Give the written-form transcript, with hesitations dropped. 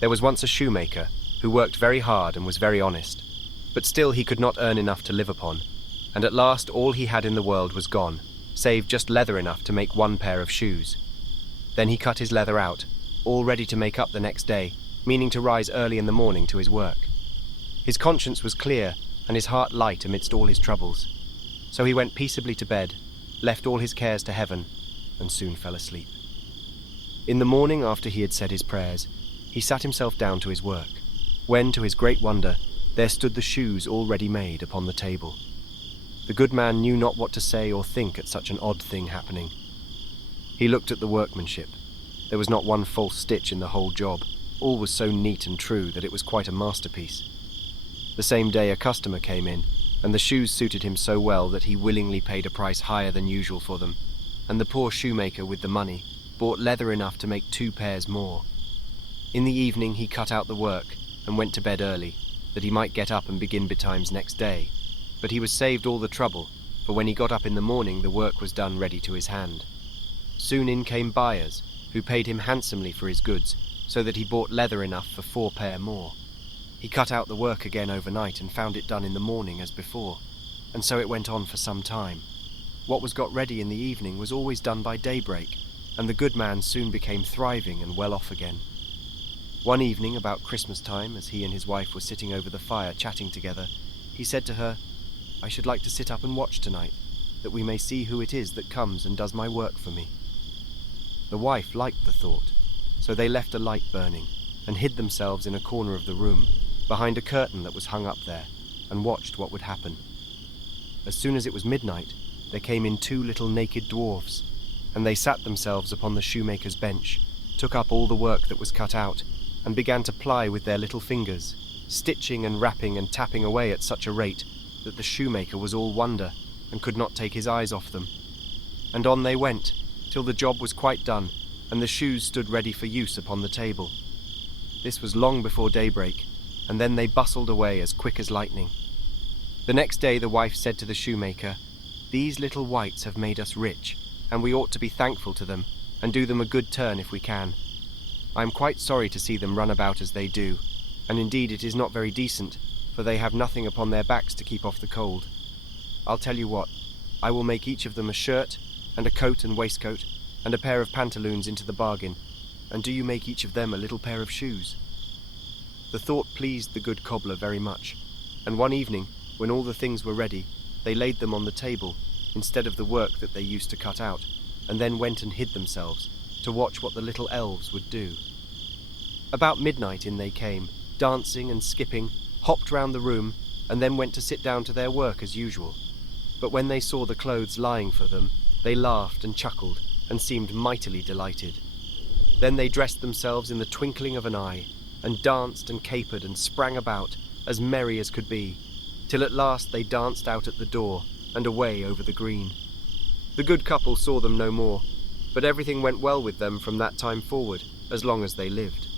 There was once a shoemaker who worked very hard and was very honest, but still he could not earn enough to live upon, and at last all he had in the world was gone, save just leather enough to make one pair of shoes. Then he cut his leather out, all ready to make up the next day, meaning to rise early in the morning to his work. His conscience was clear and his heart light amidst all his troubles. So he went peaceably to bed, left all his cares to heaven, and soon fell asleep. In the morning, after he had said his prayers, he sat himself down to his work, when, to his great wonder, there stood the shoes all ready made upon the table. The good man knew not what to say or think at such an odd thing happening. He looked at the workmanship. There was not one false stitch in the whole job. All was so neat and true that it was quite a masterpiece. The same day a customer came in, and the shoes suited him so well that he willingly paid a price higher than usual for them, and the poor shoemaker with the money bought leather enough to make 2 pairs more. In the evening he cut out the work and went to bed early, that he might get up and begin betimes next day. But he was saved all the trouble, for when he got up in the morning the work was done ready to his hand. Soon in came buyers, who paid him handsomely for his goods, so that he bought leather enough for 4 pair more. He cut out the work again overnight and found it done in the morning as before, and so it went on for some time. What was got ready in the evening was always done by daybreak, and the good man soon became thriving and well off again. One evening, about Christmas time, as he and his wife were sitting over the fire chatting together, he said to her, "I should like to sit up and watch tonight, that we may see who it is that comes and does my work for me." The wife liked the thought, so they left a light burning, and hid themselves in a corner of the room, behind a curtain that was hung up there, and watched what would happen. As soon as it was midnight, there came in 2 little naked dwarfs, and they sat themselves upon the shoemaker's bench, took up all the work that was cut out, and began to ply with their little fingers, stitching and rapping and tapping away at such a rate that the shoemaker was all wonder, and could not take his eyes off them. And on they went, till the job was quite done, and the shoes stood ready for use upon the table. This was long before daybreak, and then they bustled away as quick as lightning. The next day the wife said to the shoemaker, "These little wights have made us rich, and we ought to be thankful to them, and do them a good turn if we can. I am quite sorry to see them run about as they do, and indeed it is not very decent, for they have nothing upon their backs to keep off the cold. I'll tell you what, I will make each of them a shirt, and a coat and waistcoat, and a pair of pantaloons into the bargain, and do you make each of them a little pair of shoes." The thought pleased the good cobbler very much, and one evening, when all the things were ready, they laid them on the table, instead of the work that they used to cut out, and then went and hid themselves, to watch what the little elves would do. About midnight in they came, dancing and skipping, hopped round the room, and then went to sit down to their work as usual. But when they saw the clothes lying for them, they laughed and chuckled, and seemed mightily delighted. Then they dressed themselves in the twinkling of an eye, and danced and capered and sprang about, as merry as could be, till at last they danced out at the door, and away over the green. The good couple saw them no more, but everything went well with them from that time forward, as long as they lived.